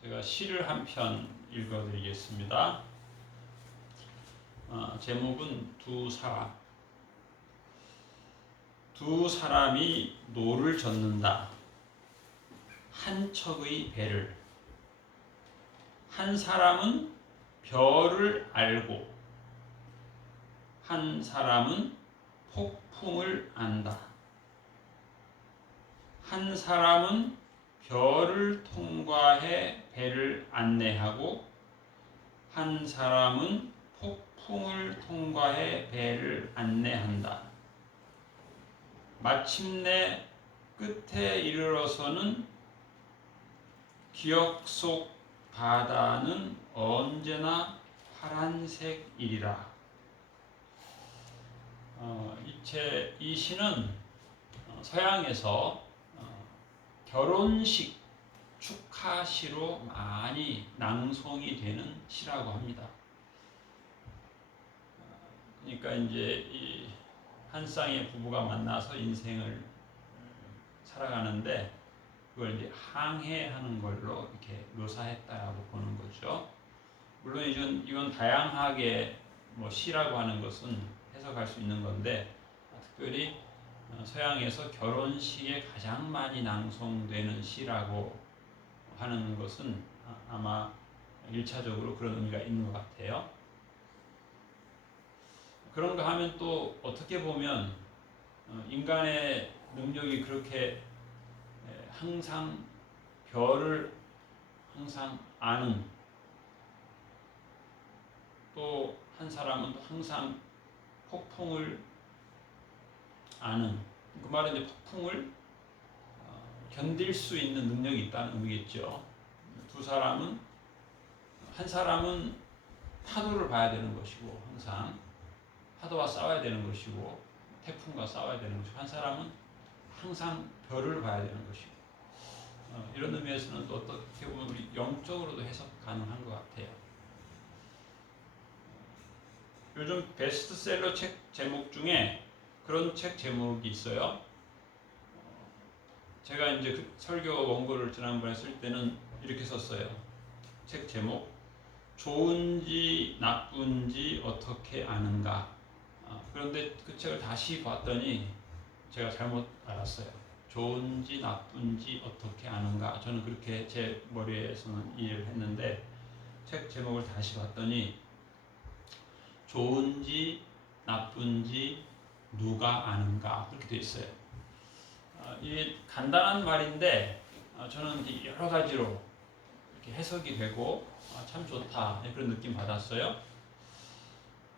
제가 시를 한 편 읽어드리겠습니다. 제목은 두 사람. 두 사람이 노를 젓는다. 한 척의 배를. 한 사람은 별을 알고 한 사람은 폭풍을 안다. 한 사람은 별을 통과해 배를 안내하고 한 사람은 폭풍을 통과해 배를 안내한다. 마침내 끝에 이르러서는 기억 속 바다는 언제나 파란색이리라. 이 시는 서양에서 결혼식 축하시로 많이 낭송이 되는 시라고 합니다. 그러니까 이제 이 한 쌍의 부부가 만나서 인생을 살아가는데 그걸 이제 항해하는 걸로 이렇게 묘사했다라고 보는 거죠. 물론 이건 다양하게 시라고 하는 것은 해석할 수 있는 건데 특별히 서양에서 결혼식에 가장 많이 낭송되는 시라고 하는 것은 아마 1차적으로 그런 의미가 있는 것 같아요. 그런가 하면 또 어떻게 보면 인간의 능력이 그렇게 항상 별을 항상 아는, 또 한 사람은 또 항상 폭풍을 아는, 그 말은 이제 폭풍을 견딜 수 있는 능력이 있다는 의미겠죠. 두 사람은, 한 사람은 파도를 봐야 되는 것이고 항상 파도와 싸워야 되는 것이고 태풍과 싸워야 되는 것이고 한 사람은 항상 별을 봐야 되는 것이고 이런 의미에서는 또 어떻게 보면 우리 영적으로도 해석 가능한 것 같아요. 요즘 베스트셀러 책 제목 중에 그런 책 제목이 있어요. 제가 이제 그 설교 원고를 지난번에 쓸 때는 이렇게 썼어요. 책 제목 좋은지 나쁜지 어떻게 아는가. 그런데 그 책을 다시 봤더니 제가 잘못 알았어요. 좋은지 나쁜지 어떻게 아는가. 저는 그렇게 제 머리에서는 이해를 했는데 책 제목을 다시 봤더니 좋은지 나쁜지 누가 아는가 그렇게 되어 있어요. 이게 간단한 말인데 저는 여러 가지로 이렇게 해석이 되고 참 좋다 그런 느낌 받았어요.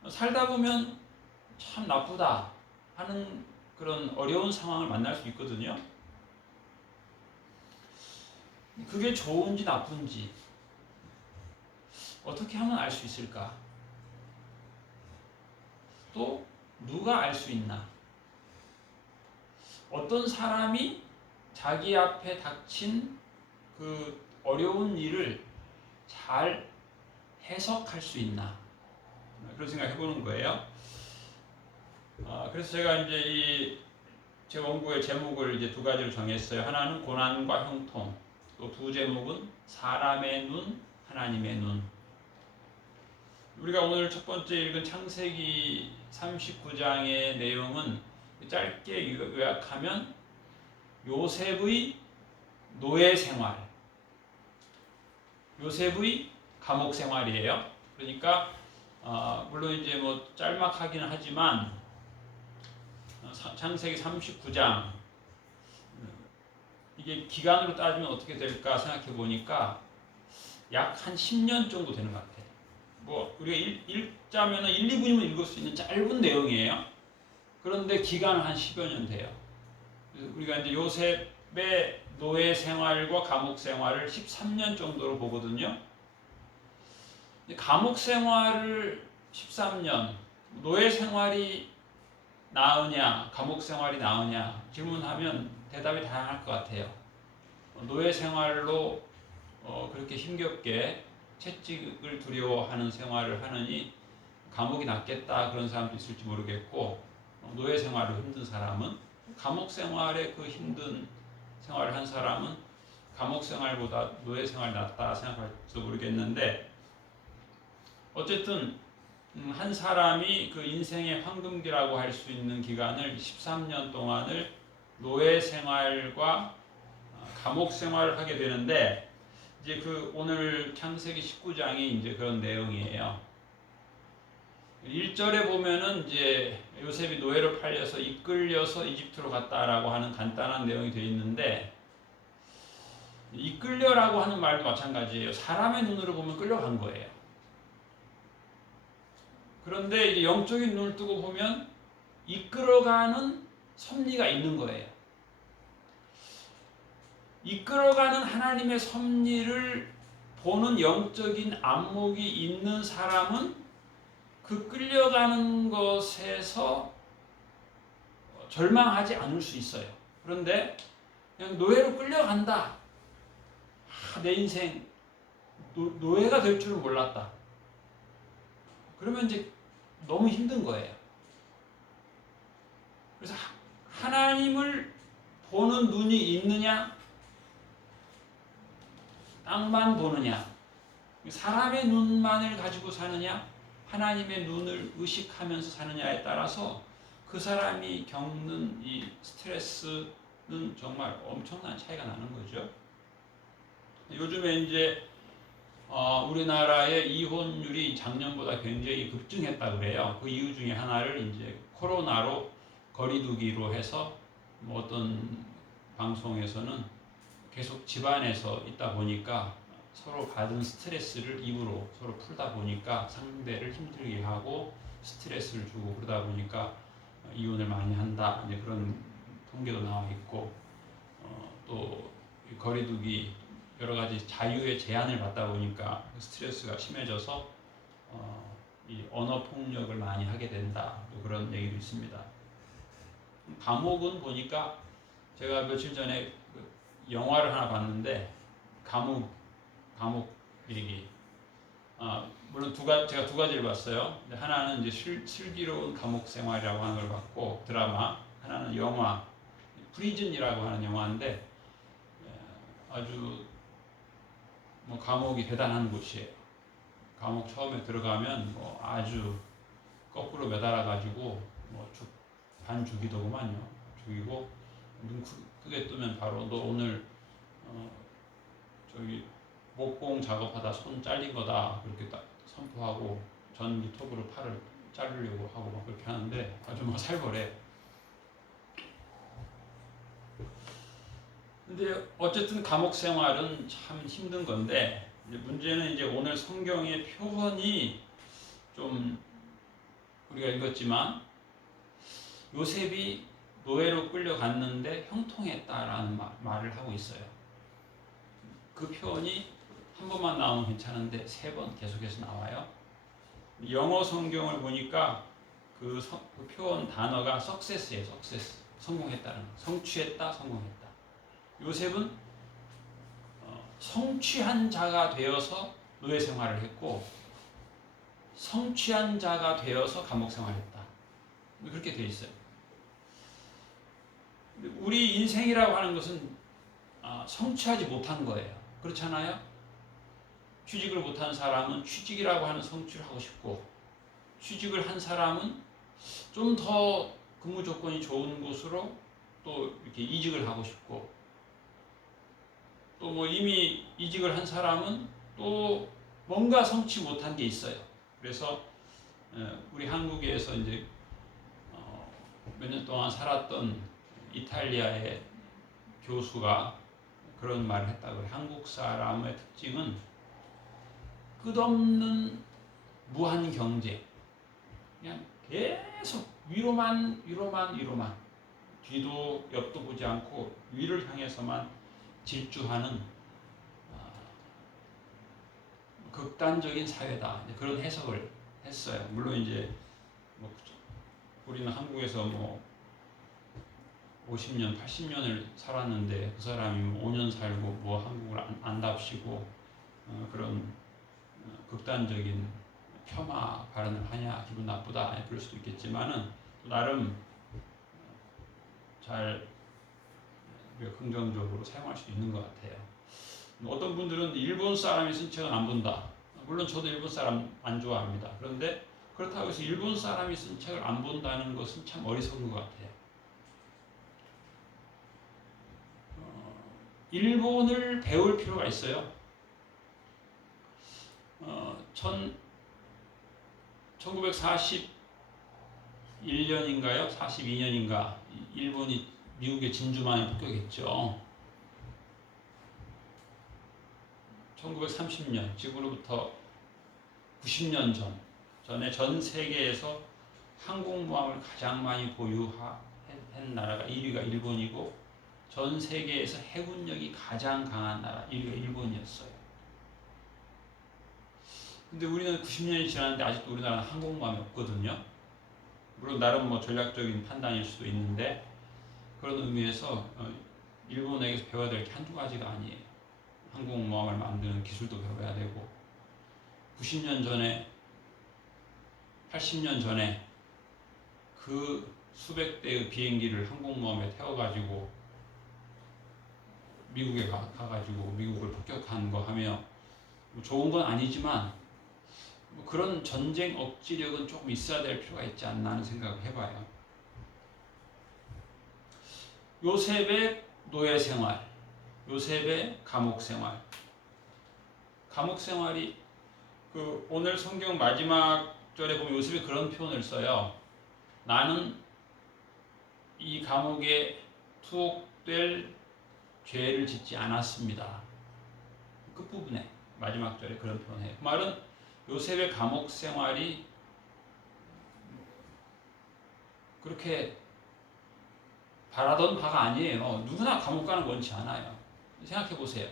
살다 보면 참 나쁘다 하는 그런 어려운 상황을 만날 수 있거든요. 그게 좋은지 나쁜지 어떻게 하면 알 수 있을까? 또 누가 알 수 있나? 어떤 사람이 자기 앞에 닥친 그 어려운 일을 잘 해석할 수 있나? 그런 생각 해보는 거예요. 그래서 제가 이제 제 원고의 제목을 이제 두 가지로 정했어요. 하나는 고난과 형통, 또 두 제목은 사람의 눈, 하나님의 눈. 우리가 오늘 첫 번째 읽은 창세기 39장의 내용은 짧게 요약하면 요셉의 노예 생활, 요셉의 감옥 생활이에요. 그러니까 물론 이제 짤막하기는 하지만 창세기 39장 이게 기간으로 따지면 어떻게 될까 생각해 보니까 약 한 10년 정도 되는 것 같아요. 우리가 읽자면 1, 2분이면 읽을 수 있는 짧은 내용이에요. 그런데 기간은 한 10여 년 돼요. 우리가 이제 요셉의 노예 생활과 감옥 생활을 13년 정도로 보거든요. 감옥 생활을 13년, 노예 생활이 나으냐, 감옥 생활이 나으냐 질문하면 대답이 다양할 것 같아요. 노예 생활로 그렇게 힘겹게 채찍을 두려워하는 생활을 하느니 감옥이 낫겠다 그런 사람도 있을지 모르겠고 노예 생활로 힘든 사람은 감옥 생활에 그 힘든 생활을 한 사람은 감옥 생활보다 노예 생활이 낫다 생각할지도 모르겠는데, 어쨌든 한 사람이 그 인생의 황금기라고 할 수 있는 기간을 13년 동안을 노예 생활과 감옥 생활을 하게 되는데, 이제 그 오늘 창세기 19장이 이제 그런 내용이에요. 1절에 보면은 이제 요셉이 노예로 팔려서 이끌려서 이집트로 갔다라고 하는 간단한 내용이 되어 있는데, 이끌려라고 하는 말도 마찬가지예요. 사람의 눈으로 보면 끌려간 거예요. 그런데 이제 영적인 눈을 뜨고 보면 이끌어가는 섭리가 있는 거예요. 이끌어가는 하나님의 섭리를 보는 영적인 안목이 있는 사람은 그 끌려가는 것에서 절망하지 않을 수 있어요. 그런데 그냥 노예로 끌려간다. 내 인생 노예가 될 줄은 몰랐다. 그러면 이제 너무 힘든 거예요. 그래서 하나님을 보는 눈이 있느냐, 땅만 보느냐, 사람의 눈만을 가지고 사느냐, 하나님의 눈을 의식하면서 사느냐에 따라서 그 사람이 겪는 이 스트레스는 정말 엄청난 차이가 나는 거죠. 요즘에 이제 우리나라의 이혼율이 작년보다 굉장히 급증했다 그래요. 그 이유 중에 하나를 이제 코로나로 거리두기로 해서 뭐 어떤 방송에서는 계속 집안에서 있다 보니까 서로 받은 스트레스를 입으로 서로 풀다 보니까 상대를 힘들게 하고 스트레스를 주고 그러다 보니까 이혼을 많이 한다, 이제 그런 통계도 나와 있고, 또 거리두기 여러 가지 자유의 제한을 받다 보니까 스트레스가 심해져서 이 언어 폭력을 많이 하게 된다, 또 그런 얘기도 있습니다. 감옥은 보니까 제가 며칠 전에 영화를 하나 봤는데, 감옥 얘기. 물론 제가 두 가지를 봤어요. 하나는 이제 슬기로운 감옥 생활이라고 하는 걸 봤고, 드라마. 하나는 영화, 프리즌이라고 하는 영화인데, 아주 뭐 감옥이 대단한 곳이에요. 감옥 처음에 들어가면 뭐 아주 거꾸로 매달아 가지고 뭐 반 죽이더구만요. 죽이고 눈 크게 뜨면 바로 너 오늘 저기 목공 작업하다 손 잘린 거다, 그렇게 딱 선포하고 전기톱으로 팔을 자르려고 하고 막 그렇게 하는데 아주 막 살벌해. 근데 어쨌든 감옥 생활은 참 힘든 건데, 문제는 이제 오늘 성경의 표현이 좀 우리가 읽었지만 요셉이 노예로 끌려갔는데 형통했다라는 말을 하고 있어요. 그 표현이 한 번만 나오면 괜찮은데 세 번 계속해서 나와요. 영어 성경을 보니까 그 표현 단어가 success예요. success. 성공했다는 거. 성취했다, 성공했다. 요셉은 성취한 자가 되어서 노예 생활을 했고, 성취한 자가 되어서 감옥 생활을 했다. 그렇게 되어 있어요. 우리 인생이라고 하는 것은 성취하지 못한 거예요. 그렇잖아요? 취직을 못한 사람은 취직이라고 하는 성취를 하고 싶고, 취직을 한 사람은 좀 더 근무 조건이 좋은 곳으로 또 이렇게 이직을 하고 싶고, 또 뭐 이미 이직을 한 사람은 또 뭔가 성취 못한 게 있어요. 그래서 우리 한국에서 이제 몇 년 동안 살았던 이탈리아의 교수가 그런 말을 했다고 해요. 한국 사람의 특징은 끝없는 무한 경제, 그냥 계속 위로만 뒤도 옆도 보지 않고 위를 향해서만 질주하는 극단적인 사회다, 그런 해석을 했어요. 물론 이제 뭐 우리는 한국에서 뭐 50년, 80년을 살았는데 그 사람이 뭐 5년 살고 뭐 한국을 안답시고 그런 극단적인 폄하 발언을 하냐, 기분 나쁘다, 그럴 수도 있겠지만은 나름 잘 우리가 긍정적으로 사용할 수 있는 것 같아요. 어떤 분들은 일본 사람이 쓴 책은 안 본다. 물론 저도 일본 사람 안 좋아합니다. 그런데 그렇다고 해서 일본 사람이 쓴 책을 안 본다는 것은 참 어리석은 것 같아요. 일본을 배울 필요가 있어요. 1941년인가요? 42년인가 일본이 미국의 진주만에 폭격했죠. 1930년, 지금으로부터 90년 전에 전 세계에서 항공모함을 가장 많이 보유한 나라가 1위가 일본이고 전 세계에서 해군력이 가장 강한 나라 1위가 일본이었어요. 근데 우리는 90년이 지났는데 아직도 우리나라는 항공모함이 없거든요. 물론 나름 뭐 전략적인 판단일 수도 있는데 그런 의미에서 일본에게서 배워야 될 게 한두 가지가 아니에요. 항공모함을 만드는 기술도 배워야 되고 90년 전에 80년 전에 그 수백 대의 비행기를 항공모함에 태워가지고 미국에 가가지고 미국을 폭격한 거 하며 좋은 건 아니지만 그런 전쟁 억지력은 조금 있어야 될 필요가 있지 않나 하는 생각을 해봐요. 요셉의 노예 생활, 요셉의 감옥 생활. 감옥 생활이 오늘 성경 마지막 절에 보면 요셉이 그런 표현을 써요. 나는 이 감옥에 투옥될 죄를 짓지 않았습니다. 끝부분에 마지막 절에 그런 표현을 해요. 그 말은 요셉의 감옥 생활이 그렇게 바라던 바가 아니에요. 누구나 감옥 가는 거 원치 않아요. 생각해 보세요.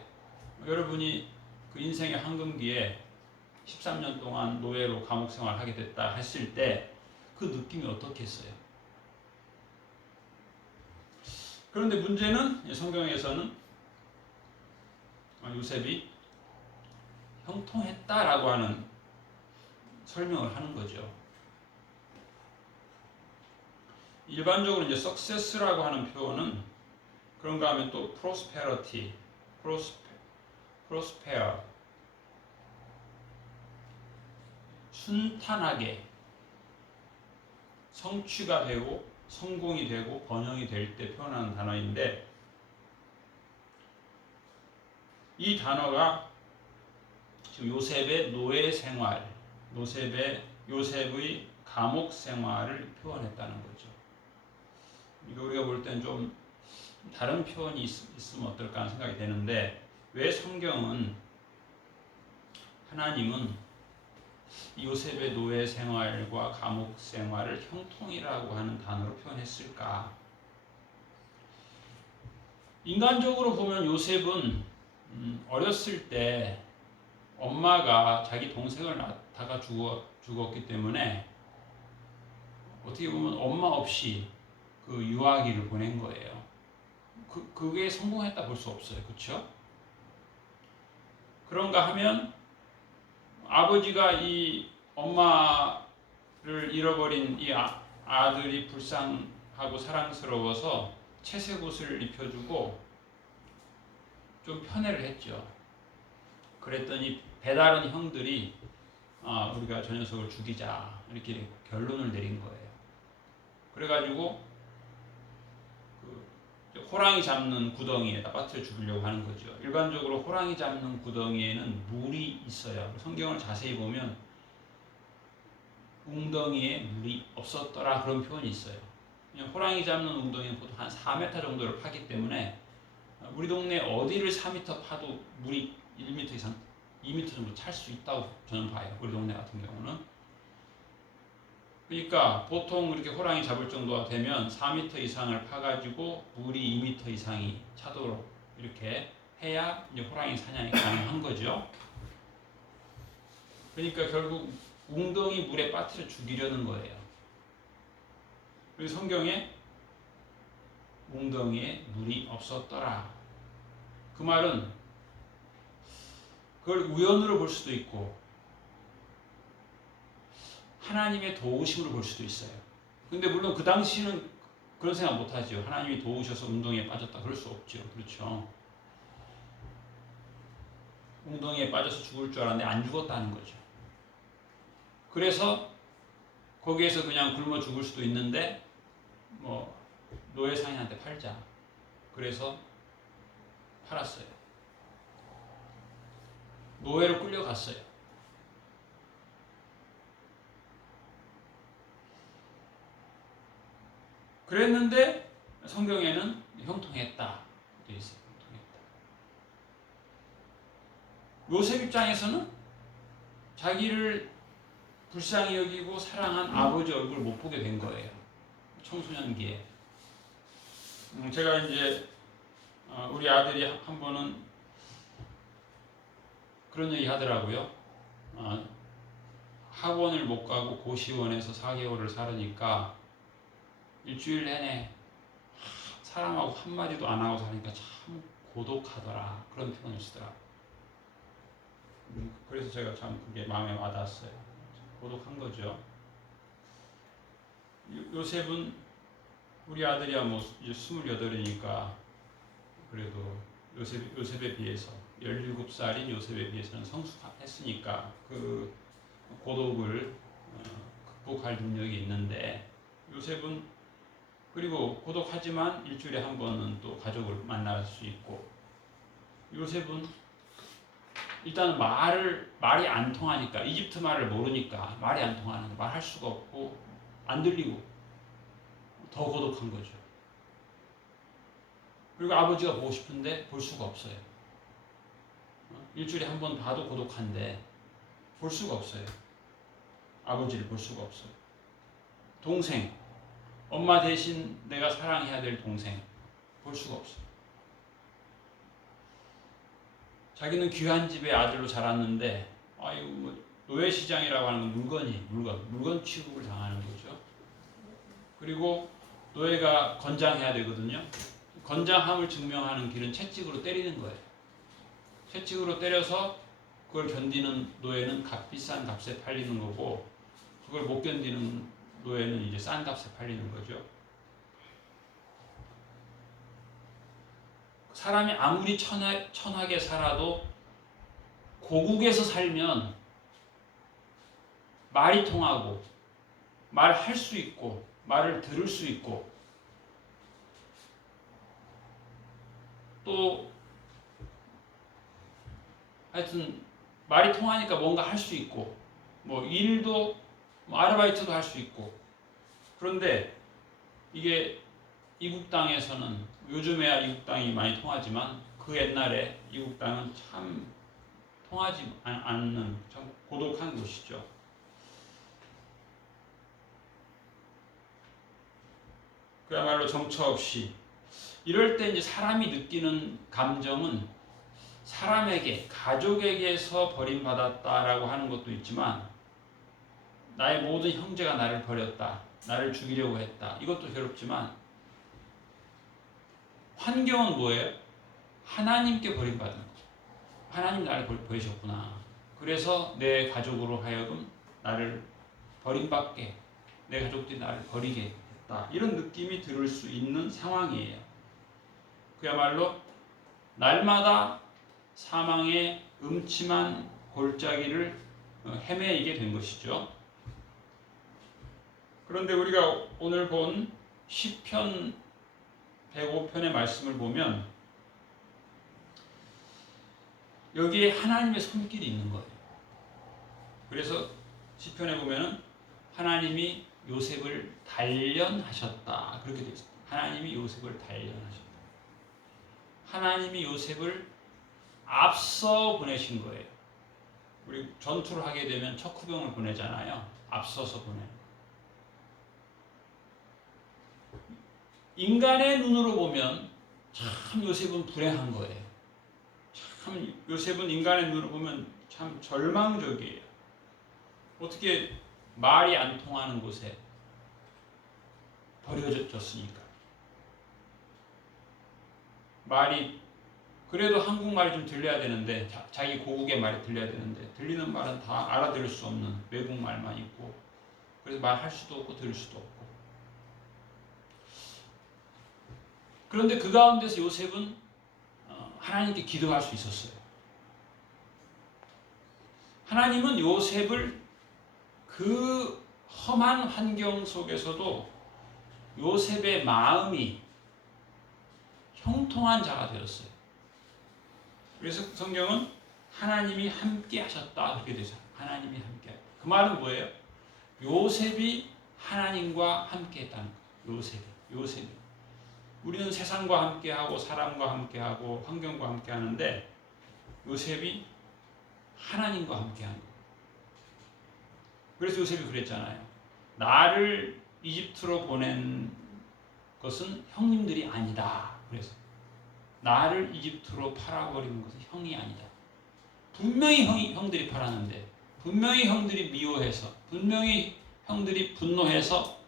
여러분이 그 인생의 황금기에 13년 동안 노예로 감옥 생활을 하게 됐다 했을 때 그 느낌이 어떻겠어요? 그런데 문제는 성경에서는 요셉이 형통했다라고 하는 설명을 하는 거죠. 일반적으로 이제 success라고 하는 표현은 그런가 하면 또 prosperity, prosper, 순탄하게 성취가 되고 성공이 되고 번영이 될 때 표현하는 단어인데 이 단어가 지금 요셉의 노예 생활, 요셉의 감옥 생활을 표현했다는 거죠. 우리가 볼 땐 좀 다른 표현이 있으면 어떨까 하는 생각이 되는데 왜 성경은 하나님은 요셉의 노예 생활과 감옥 생활을 형통이라고 하는 단어로 표현했을까? 인간적으로 보면 요셉은 어렸을 때 엄마가 자기 동생을 낳다가 죽었기 때문에 어떻게 보면 엄마 없이 그 유아기를 보낸 거예요. 그게 성공했다 볼 수 없어요. 그렇죠? 그런가 하면 아버지가 이 엄마를 잃어버린 이 아들이 불쌍하고 사랑스러워서 채색옷을 입혀주고 좀 편애를 했죠. 그랬더니 배다른 형들이 우리가 저 녀석을 죽이자 이렇게 결론을 내린 거예요. 그래가지고 호랑이 잡는 구덩이에다 빠뜨려 죽이려고 하는 거죠. 일반적으로 호랑이 잡는 구덩이에는 물이 있어요. 성경을 자세히 보면 웅덩이에 물이 없었더라 그런 표현이 있어요. 그냥 호랑이 잡는 웅덩이는 보통 한 4m 정도를 파기 때문에 우리 동네 어디를 4m 파도 물이 1m 이상, 2m 정도 찰 수 있다고 저는 봐요. 우리 동네 같은 경우는. 그러니까 보통 이렇게 호랑이 잡을 정도가 되면 4m 이상을 파가지고 물이 2m 이상이 차도록 이렇게 해야 이제 호랑이 사냥이 가능한 거죠. 그러니까 결국 웅덩이 물에 빠뜨려 죽이려는 거예요. 그리고 성경에 웅덩이에 물이 없었더라. 그 말은 그걸 우연으로 볼 수도 있고 하나님의 도우심으로 볼 수도 있어요. 근데 물론 그 당시는 그런 생각 못 하죠. 하나님이 도우셔서 웅덩이에 빠졌다. 그럴 수 없죠. 그렇죠. 웅덩이에 빠져서 죽을 줄 알았는데 안 죽었다는 거죠. 그래서 거기에서 그냥 굶어 죽을 수도 있는데 뭐 노예 상인한테 팔자. 그래서 팔았어요. 노예로 끌려갔어요. 그랬는데 성경에는 형통했다 되어 있어요. 형통했다. 요셉 입장에서는 자기를 불쌍히 여기고 사랑한 아버지 얼굴을 못 보게 된 거예요. 청소년기에. 제가 이제 우리 아들이 한 번은 그런 얘기 하더라고요. 학원을 못 가고 고시원에서 4개월을 살으니까 일주일 내내 사람하고 한마디도 안 하고 사니까 참 고독하더라. 그런 표현을 쓰더라. 그래서 제가 참 그게 마음에 와닿았어요. 고독한 거죠. 요셉은 우리 아들이야 뭐 이제 28이니까 그래도 요셉에 비해서 17살인 요셉에 비해서는 성숙했으니까 그 고독을 극복할 능력이 있는데 요셉은 그리고 고독하지만 일주일에 한 번은 또 가족을 만날 수 있고 요셉은 일단 말이 안 통하니까 이집트 말을 모르니까 말이 안 통하는 말할 수가 없고 안 들리고 더 고독한 거죠. 그리고 아버지가 보고 싶은데 볼 수가 없어요. 일주일에 한 번 봐도 고독한데 볼 수가 없어요. 아버지를 볼 수가 없어요. 동생, 엄마 대신 내가 사랑해야 될 동생 볼 수가 없어요. 자기는 귀한 집의 아들로 자랐는데 이거 뭐 노예시장이라고 하는 건 물건 취급을 당하는 거죠. 그리고 노예가 건장해야 되거든요. 건장함을 증명하는 길은 채찍으로 때리는 거예요. 채찍으로 때려서 그걸 견디는 노예는 비싼 값에 팔리는 거고 그걸 못 견디는 노예는 이제 싼 값에 팔리는 거죠. 사람이 아무리 천하게 살아도 고국에서 살면 말이 통하고 말할 수 있고 말을 들을 수 있고 또 하여튼 말이 통하니까 뭔가 할 수 있고 뭐 일도 뭐 아르바이트도 할 수 있고 그런데 이게 이국 땅에서는 요즘에야 이국 땅이 많이 통하지만 그 옛날에 이국 땅은 참 통하지 않는 참 고독한 곳이죠. 그야말로 정처 없이 이럴 때 이제 사람이 느끼는 감정은 사람에게 가족에게서 버림받았다라고 하는 것도 있지만 나의 모든 형제가 나를 버렸다. 나를 죽이려고 했다. 이것도 괴롭지만 환경은 뭐예요? 하나님께 버림받은 거. 하나님 나를 버리셨구나. 그래서 내 가족으로 하여금 나를 버림받게 내 가족들이 나를 버리게 했다. 이런 느낌이 들을 수 있는 상황이에요. 그야말로 날마다 사망의 음침한 골짜기를 헤매이게 된 것이죠. 그런데 우리가 오늘 본 시편 105편의 말씀을 보면 여기에 하나님의 손길이 있는 거예요. 그래서 시편에 보면 하나님이 요셉을 단련하셨다. 그렇게 되어 있습니다. 하나님이 요셉을 단련하셨다. 하나님이 요셉을 앞서 보내신 거예요. 우리 전투를 하게 되면 척후병을 보내잖아요. 앞서서 보내는. 인간의 눈으로 보면 참 요셉은 불행한 거예요. 참 요셉은 인간의 눈으로 보면 참 절망적이에요. 어떻게 말이 안 통하는 곳에 버려졌으니까. 말이 그래도 한국말이 좀 들려야 되는데 자기 고국의 말이 들려야 되는데 들리는 말은 다 알아들을 수 없는 외국말만 있고 그래서 말할 수도 없고 들을 수도 없고 그런데 그 가운데서 요셉은 하나님께 기도할 수 있었어요. 하나님은 요셉을 그 험한 환경 속에서도 요셉의 마음이 형통한 자가 되었어요. 그래서 성경은 하나님이 함께 하셨다 그렇게 되죠. 하나님이 함께. 그 말은 뭐예요? 요셉이 하나님과 함께 했다는 거예요. 요셉이. 우리는 세상과 함께하고 사람과 함께하고 환경과 함께하는데 요셉이 하나님과 함께하는 거예요. 그래서 요셉이 그랬잖아요. 나를 이집트로 보낸 것은 형님들이 아니다. 그래서 나를 이집트로 팔아버리는 것은 형이 아니다. 분명히 형들이 팔았는데, 분명히 형들이 미워해서, 분명히 형들이 분노해서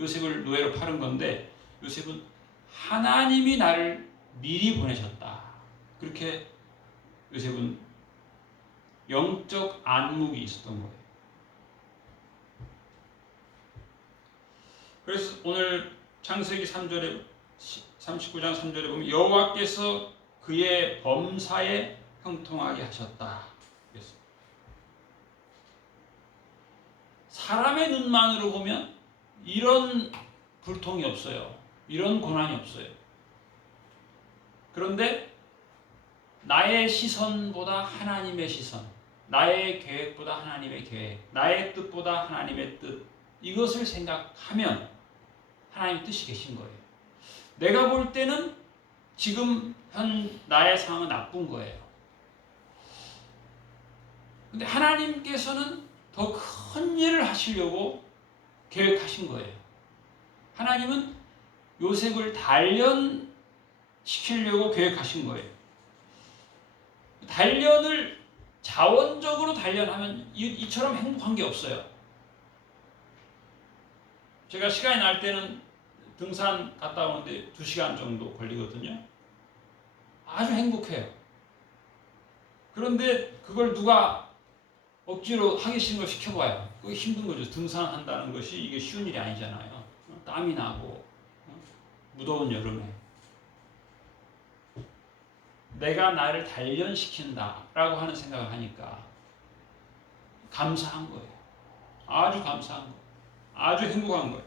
요셉을 노예로 팔은 건데, 요셉은 하나님이 나를 미리 보내셨다. 그렇게 요셉은 영적 안목이 있었던 거예요. 그래서 오늘 창세기 3절에 39장 3절에 보면 여호와께서 그의 범사에 형통하게 하셨다. 그래서 사람의 눈만으로 보면 이런 불통이 없어요. 이런 고난이 없어요. 그런데 나의 시선보다 하나님의 시선, 나의 계획보다 하나님의 계획, 나의 뜻보다 하나님의 뜻, 이것을 생각하면 하나님 뜻이 계신 거예요. 내가 볼 때는 지금 현 나의 상황은 나쁜 거예요. 근데 하나님께서는 더 큰 일을 하시려고 계획하신 거예요. 하나님은 요셉을 단련시키려고 계획하신 거예요. 단련을 자원적으로 단련하면 이처럼 행복한 게 없어요. 제가 시간이 날 때는 등산 갔다 오는데 2시간 정도 걸리거든요. 아주 행복해요. 그런데 그걸 누가 억지로 하기 싫은 걸 시켜봐요. 그게 힘든 거죠. 등산한다는 것이 이게 쉬운 일이 아니잖아요. 땀이 나고 무더운 여름에 내가 나를 단련시킨다라고 하는 생각을 하니까 감사한 거예요. 아주 감사한 거예요. 아주 행복한 거예요.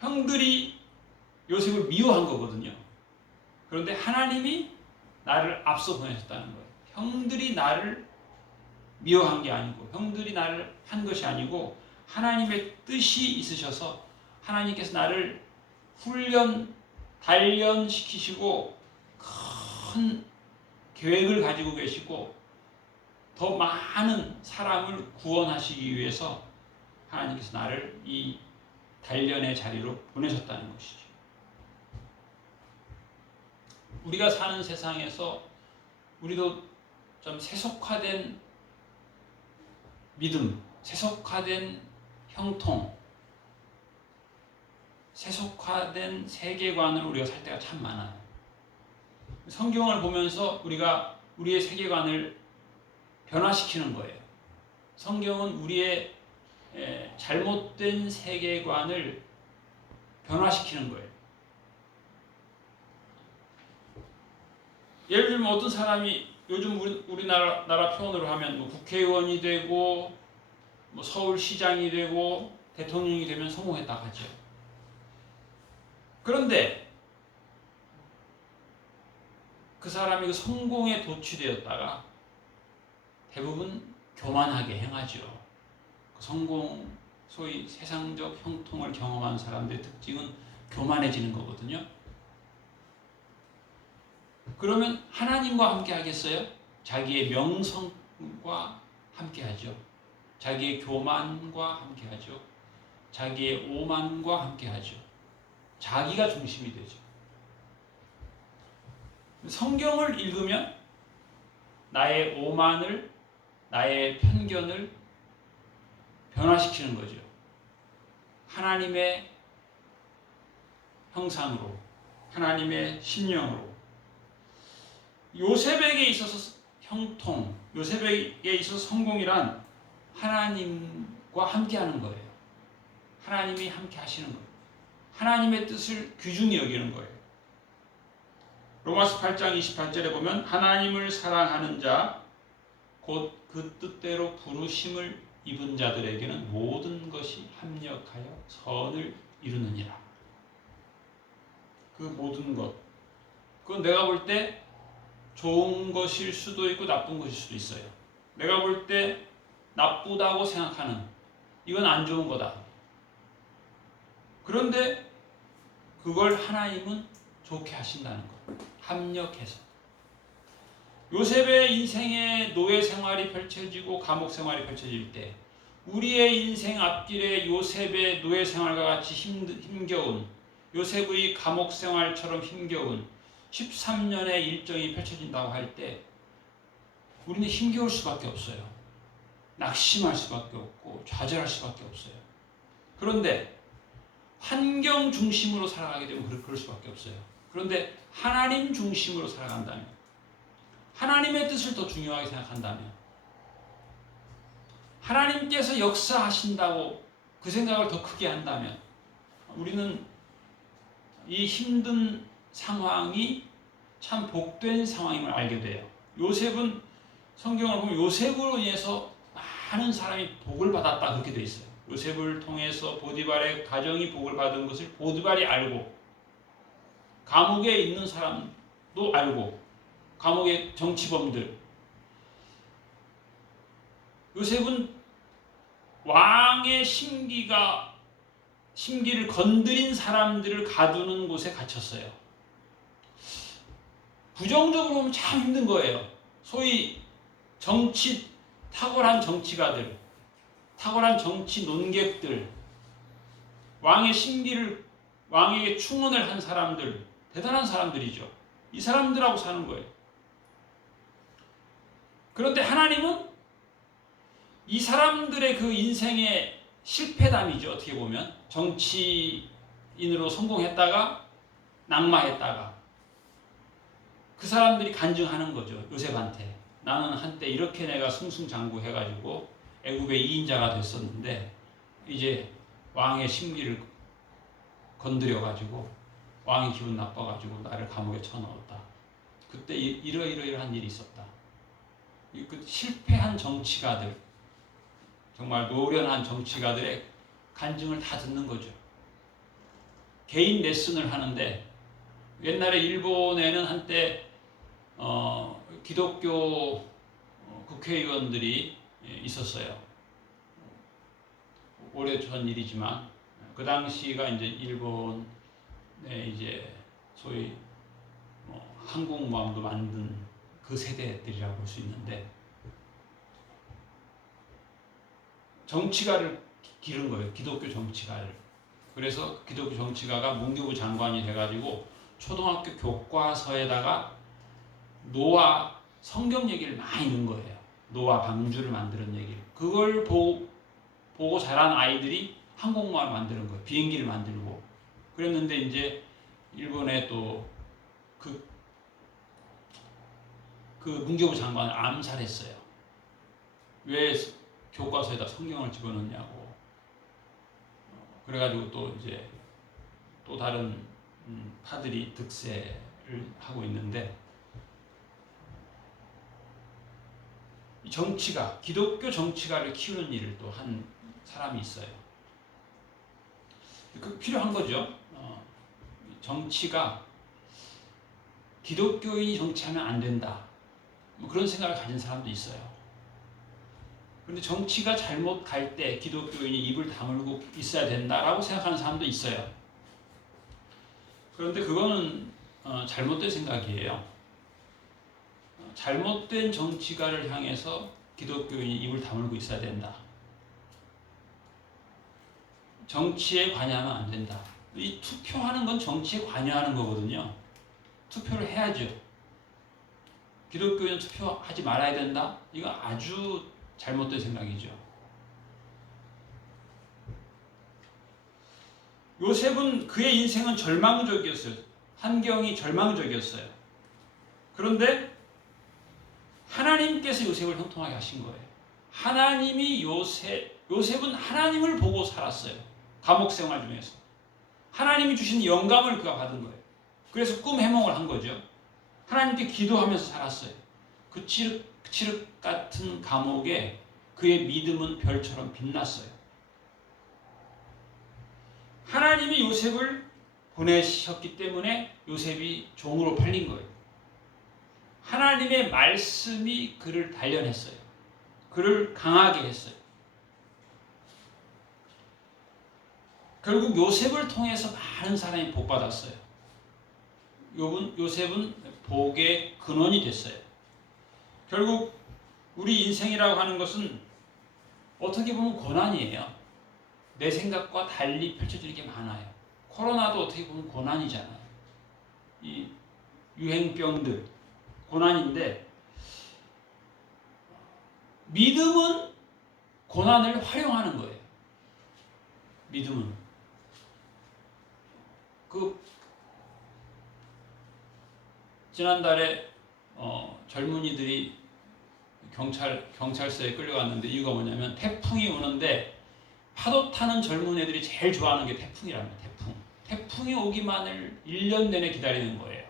형들이 요셉을 미워한 거거든요. 그런데 하나님이 나를 앞서 보내셨다는 거예요. 형들이 나를 미워한 게 아니고, 형들이 나를 한 것이 아니고, 하나님의 뜻이 있으셔서 하나님께서 나를 단련시키시고 큰 계획을 가지고 계시고 더 많은 사람을 구원하시기 위해서 하나님께서 나를 이 단련의 자리로 보내셨다는 것이죠. 우리가 사는 세상에서 우리도 좀 세속화된 믿음, 세속화된 형통, 세속화된 세계관으로 우리가 살 때가 참 많아요. 성경을 보면서 우리가 우리의 세계관을 변화시키는 거예요. 성경은 우리의 잘못된 세계관을 변화시키는 거예요. 예를 들면 어떤 사람이 요즘 우리나라 표현으로 하면 뭐 국회의원이 되고 뭐 서울시장이 되고 대통령이 되면 성공했다 하죠. 그런데 그 사람이 그 성공에 도취되었다가 대부분 교만하게 행하죠. 그 성공, 소위 세상적 형통을 경험한 사람들의 특징은 교만해지는 거거든요. 그러면 하나님과 함께 하겠어요? 자기의 명성과 함께 하죠. 자기의 교만과 함께 하죠. 자기의 오만과 함께 하죠. 자기가 중심이 되죠. 성경을 읽으면 나의 오만을, 나의 편견을 변화시키는 거죠. 하나님의 형상으로, 하나님의 심령으로. 요셉에게 있어서 형통, 요셉에게 있어서 성공이란 하나님과 함께하는 거예요. 하나님이 함께 하시는 거예요. 하나님의 뜻을 귀중히 여기는 거예요. 로마서 8장 28절에 보면 하나님을 사랑하는 자 곧 그 뜻대로 부르심을 입은 자들에게는 모든 것이 합력하여 선을 이루느니라. 그 모든 것, 그건 내가 볼 때 좋은 것일 수도 있고 나쁜 것일 수도 있어요. 내가 볼 때 나쁘다고 생각하는, 이건 안 좋은 거다. 그런데 그걸 하나님은 좋게 하신다는 것. 합력해서. 요셉의 인생의 노예 생활이 펼쳐지고 감옥 생활이 펼쳐질 때 우리의 인생 앞길에 요셉의 노예 생활과 같이 힘겨운, 요셉의 감옥 생활처럼 힘겨운 13년의 일정이 펼쳐진다고 할 때 우리는 힘겨울 수밖에 없어요. 낙심할 수밖에 없고 좌절할 수밖에 없어요. 그런데 환경 중심으로 살아가게 되면 그럴 수밖에 없어요. 그런데 하나님 중심으로 살아간다면, 하나님의 뜻을 더 중요하게 생각한다면, 하나님께서 역사하신다고 그 생각을 더 크게 한다면 우리는 이 힘든 상황이 참 복된 상황임을 알게 돼요. 요셉은, 성경을 보면 요셉으로 인해서 많은 사람이 복을 받았다 그렇게 돼 있어요. 요셉을 통해서 보디발의 가정이 복을 받은 것을 보디발이 알고, 감옥에 있는 사람도 알고, 감옥의 정치범들. 요셉은 왕의 심기를 건드린 사람들을 가두는 곳에 갇혔어요. 부정적으로 보면 참 힘든 거예요. 소위 탁월한 정치가들, 탁월한 정치 논객들, 왕에게 충원을 한 사람들, 대단한 사람들이죠. 이 사람들하고 사는 거예요. 그런데 하나님은 이 사람들의 그 인생의 실패담이죠. 어떻게 보면 정치인으로 성공했다가 낙마했다가 그 사람들이 간증하는 거죠. 요셉한테 나는 한때 이렇게 내가 승승장구해가지고 애굽의 2인자가 됐었는데 이제 왕의 심기를 건드려가지고 왕이 기분 나빠가지고 나를 감옥에 쳐넣었다. 그때 이러이러한 일이 있었다. 그 실패한 정치가들, 정말 노련한 정치가들의 간증을 다 듣는 거죠. 개인 레슨을 하는데, 옛날에 일본에는 한때 기독교 국회의원들이 있었어요. 오래전 일이지만 그 당시가 이제 일본의 이제 소위 한국마음도 만든 그 세대들이라고 볼 수 있는데, 정치가를 기른 거예요. 기독교 정치가를. 그래서 기독교 정치가가 문교부 장관이 돼가지고 초등학교 교과서에다가 노아 성경 얘기를 많이 넣은 거예요. 노아 방주를 만드는 얘기를. 그걸 보고 자란 아이들이 항공모함을 만드는 거예요. 비행기를 만들고. 그랬는데 이제 일본에 또 그 문교부 장관을 암살했어요. 왜 교과서에다 성경을 집어넣냐고. 그래가지고 또 이제 또 다른 파들이 득세를 하고 있는데, 기독교 정치가를 키우는 일을 또 한 사람이 있어요. 그 필요한 거죠. 정치가, 기독교인이 정치하면 안 된다. 뭐 그런 생각을 가진 사람도 있어요. 그런데 정치가 잘못 갈 때 기독교인이 입을 다물고 있어야 된다라고 생각하는 사람도 있어요. 그런데 그거는 잘못된 생각이에요. 잘못된 정치가를 향해서 기독교인이 입을 다물고 있어야 된다. 정치에 관여하면 안 된다. 이 투표하는 건 정치에 관여하는 거거든요. 투표를 해야죠. 기독교인은 투표하지 말아야 된다? 이거 아주 잘못된 생각이죠. 요셉은 그의 인생은 절망적이었어요. 환경이 절망적이었어요. 그런데 하나님께서 요셉을 형통하게 하신 거예요. 요셉은 하나님을 보고 살았어요. 감옥 생활 중에서. 하나님이 주신 영감을 그가 받은 거예요. 그래서 꿈 해몽을 한 거죠. 하나님께 기도하면서 살았어요. 그 칠흑 같은 감옥에 그의 믿음은 별처럼 빛났어요. 하나님이 요셉을 보내셨기 때문에 요셉이 종으로 팔린 거예요. 하나님의 말씀이 그를 단련했어요. 그를 강하게 했어요. 결국 요셉을 통해서 많은 사람이 복받았어요. 요셉은 복의 근원이 됐어요. 결국 우리 인생이라고 하는 것은 어떻게 보면 고난이에요. 내 생각과 달리 펼쳐지는 게 많아요. 코로나도 어떻게 보면 고난이잖아요. 이 유행병들 고난인데, 믿음은 고난을 활용하는 거예요. 믿음은 지난달에 젊은이들이 경찰서에 끌려갔는데 이유가 뭐냐면 태풍이 오는데 파도 타는 젊은 애들이 제일 좋아하는 게 태풍이랍니다. 태풍이 오기만을 1년 내내 기다리는 거예요.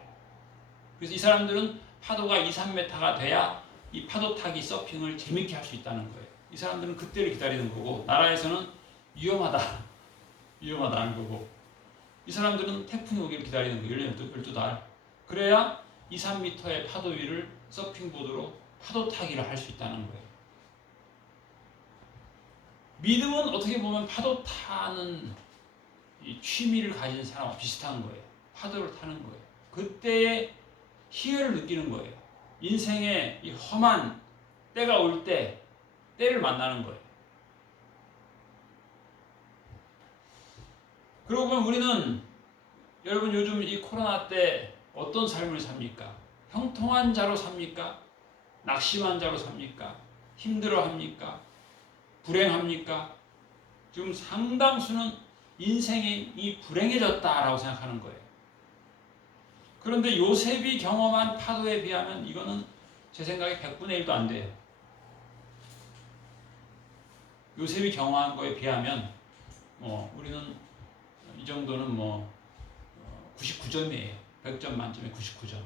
그래서 이 사람들은 파도가 2, 3m가 돼야 이 파도 타기 서핑을 재밌게 할 수 있다는 거예요. 이 사람들은 그때를 기다리는 거고, 나라에서는 위험하다는 거고, 이 사람들은 태풍이 오기를 기다리는 거예요. 12달. 그래야 2, 3m의 파도 위를 서핑보드로 파도 타기를 할 수 있다는 거예요. 믿음은 어떻게 보면 파도 타는 이 취미를 가진 사람과 비슷한 거예요. 파도를 타는 거예요. 그때의 희열을 느끼는 거예요. 인생의 이 험한 때가 올 때 때를 만나는 거예요. 그러고 보면 우리는, 여러분 요즘 이 코로나 때 어떤 삶을 삽니까? 형통한 자로 삽니까? 낙심한 자로 삽니까? 힘들어합니까? 불행합니까? 지금 상당수는 인생이 이 불행해졌다라고 생각하는 거예요. 그런데 요셉이 경험한 파도에 비하면 이거는 제 생각에 100분의 1도 안 돼요. 요셉이 경험한 거에 비하면 우리는 이 정도는 99점이에요. 100점 만점에 99점.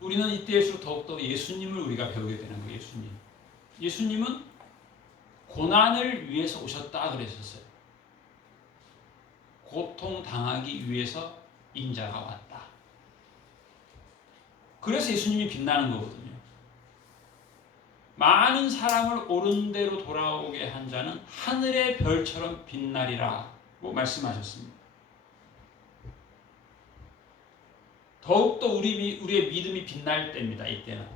우리는 이때일수록 더욱더 예수님을 우리가 배우게 되는 거예요. 예수님은 고난을 위해서 오셨다 그랬었어요. 고통 당하기 위해서 인자가 왔다. 그래서 예수님이 빛나는 거거든요. 많은 사람을 옳은 대로 돌아오게 한 자는 하늘의 별처럼 빛나리라고 말씀하셨습니다. 더욱더 우리의 믿음이 빛날 때입니다. 이때는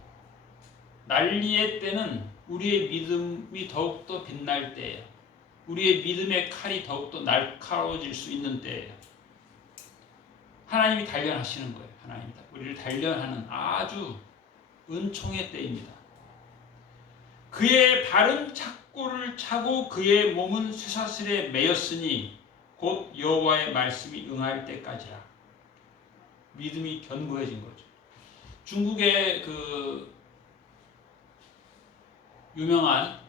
난리의 때는 우리의 믿음이 더욱더 빛날 때예요. 우리의 믿음의 칼이 더욱더 날카로워질 수 있는 때예요. 하나님이 단련하시는 거예요. 우리를 단련하는 아주 은총의 때입니다. 그의 발은 착고를 차고 그의 몸은 쇠사슬에 매였으니 곧 여호와의 말씀이 응할 때까지라. 믿음이 견고해진 거죠. 중국의 그 유명한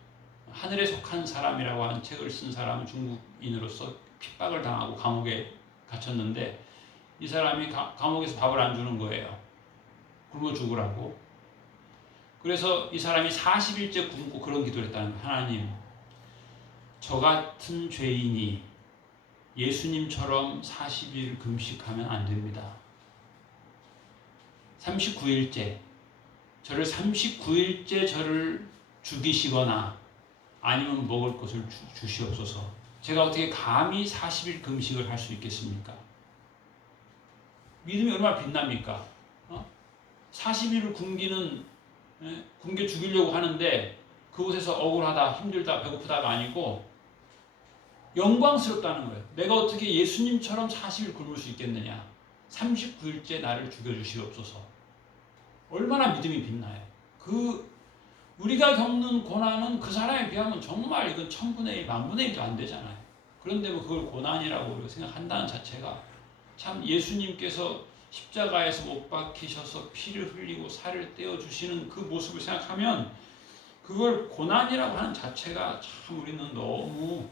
하늘에 속한 사람이라고 하는 책을 쓴 사람은 중국인으로서 핍박을 당하고 감옥에 갇혔는데, 이 사람이 감옥에서 밥을 안 주는 거예요. 굶어 죽으라고. 그래서 이 사람이 40일째 굶고 그런 기도를 했다는 거예요. 하나님, 저 같은 죄인이 예수님처럼 40일 금식하면 안 됩니다. 39일째 저를 죽이시거나 아니면 먹을 것을 주시옵소서. 제가 어떻게 감히 40일 금식을 할 수 있겠습니까? 믿음이 얼마나 빛납니까? 40일을 굶겨 죽이려고 하는데 그곳에서 억울하다, 힘들다, 배고프다가 아니고 영광스럽다는 거예요. 내가 어떻게 예수님처럼 40일 굶을 수 있겠느냐? 39일째 나를 죽여주시옵소서. 얼마나 믿음이 빛나요. 우리가 겪는 고난은 그 사람에 비하면 정말 이건 1000분의 1, 10,000분의 1도 안 되잖아요. 그런데 그걸 고난이라고 생각한다는 자체가, 참 예수님께서 십자가에서 못 박히셔서 피를 흘리고 살을 떼어주시는 그 모습을 생각하면 그걸 고난이라고 하는 자체가 참 우리는 너무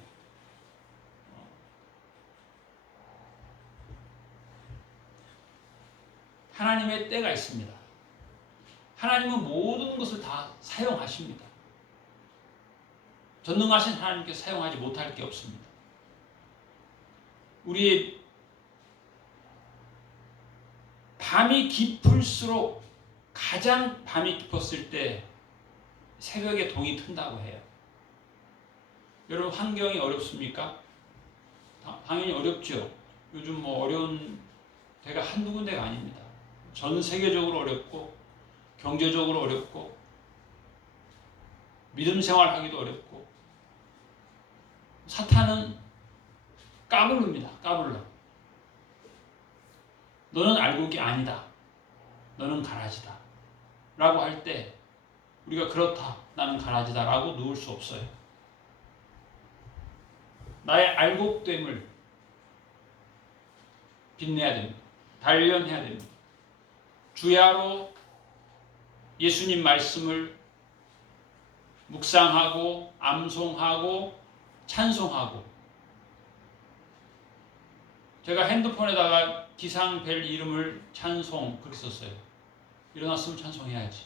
하나님의 때가 있습니다. 하나님은 모든 것을 다 사용하십니다. 전능하신 하나님께서 사용하지 못할 게 없습니다. 우리의 밤이 깊을수록 가장 밤이 깊었을 때 새벽에 동이 튼다고 해요. 여러분 환경이 어렵습니까? 당연히 어렵죠. 요즘 뭐 어려운 데가 한두 군데가 아닙니다. 전 세계적으로 어렵고 경제적으로 어렵고 믿음 생활하기도 어렵고 사탄은 까불릅니다. 까불러. 너는 알곡이 아니다. 너는 가라지다. 라고 할 때 우리가 그렇다. 나는 가라지다. 라고 누울 수 없어요. 나의 알곡됨을 빛내야 됩니다. 단련해야 됩니다. 주야로 예수님 말씀을 묵상하고 암송하고 찬송하고 제가 핸드폰에다가 기상벨 이름을 찬송 그렇게 썼어요. 일어났으면 찬송해야지.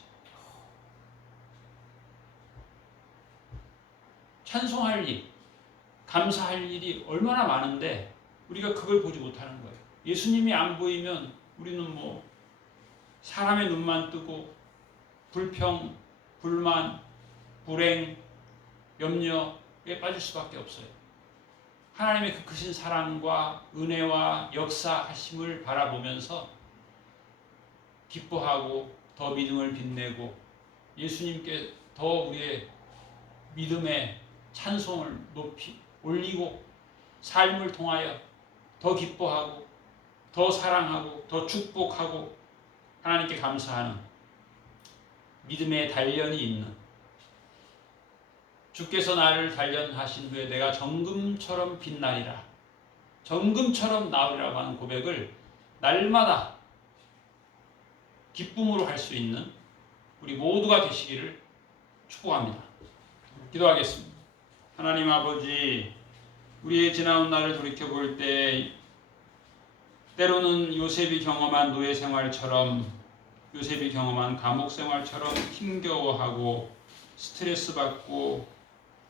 찬송할 일, 감사할 일이 얼마나 많은데 우리가 그걸 보지 못하는 거예요. 예수님이 안 보이면 우리는 뭐 사람의 눈만 뜨고 불평, 불만, 불행, 염려에 빠질 수밖에 없어요. 하나님의 그 크신 사랑과 은혜와 역사하심을 바라보면서 기뻐하고 더 믿음을 빛내고 예수님께 더 우리의 믿음의 찬송을 높이 올리고 삶을 통하여 더 기뻐하고 더 사랑하고 더 축복하고 하나님께 감사하는 믿음의 단련이 있는 주께서 나를 단련하신 후에 내가 정금처럼 빛나리라 정금처럼 나으리라고 하는 고백을 날마다 기쁨으로 할 수 있는 우리 모두가 되시기를 축복합니다. 기도하겠습니다. 하나님 아버지, 우리의 지나온 날을 돌이켜볼 때 때로는 요셉이 경험한 노예 생활처럼 요셉이 경험한 감옥 생활처럼 힘겨워하고 스트레스 받고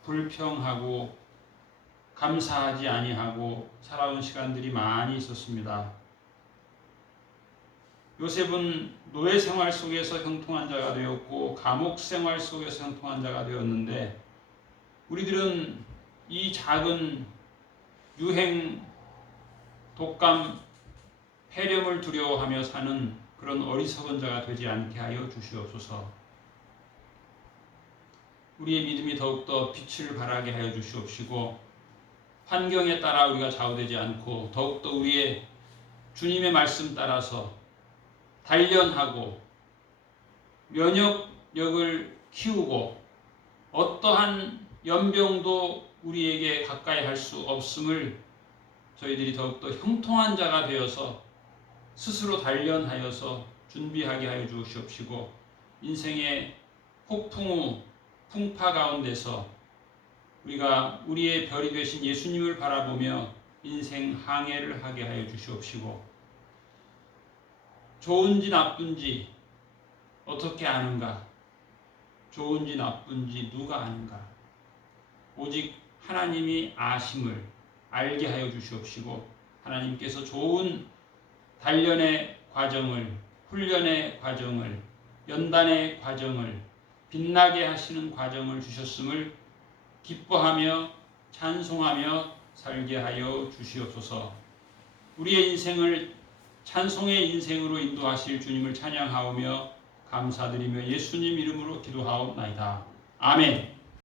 불평하고 감사하지 아니하고 살아온 시간들이 많이 있었습니다. 요셉은 노예 생활 속에서 형통한 자가 되었고 감옥 생활 속에서 형통한 자가 되었는데 우리들은 이 작은 유행, 독감, 폐렴을 두려워하며 사는 그런 어리석은 자가 되지 않게 하여 주시옵소서. 우리의 믿음이 더욱더 빛을 발하게 하여 주시옵시고 환경에 따라 우리가 좌우되지 않고 더욱더 우리의 주님의 말씀 따라서 단련하고 면역력을 키우고 어떠한 연병도 우리에게 가까이 할 수 없음을 저희들이 더욱더 형통한 자가 되어서 스스로 단련하여서 준비하게 하여 주시옵시고 인생의 폭풍 후 풍파 가운데서 우리가 우리의 별이 되신 예수님을 바라보며 인생 항해를 하게 하여 주시옵시고 좋은지 나쁜지 어떻게 아는가? 좋은지 나쁜지 누가 아는가? 오직 하나님이 아심을 알게 하여 주시옵시고 하나님께서 좋은 단련의 과정을, 훈련의 과정을, 연단의 과정을, 빛나게 하시는 과정을 주셨음을 기뻐하며 찬송하며 살게 하여 주시옵소서. 우리의 인생을 찬송의 인생으로 인도하실 주님을 찬양하오며 감사드리며 예수님 이름으로 기도하옵나이다. 아멘.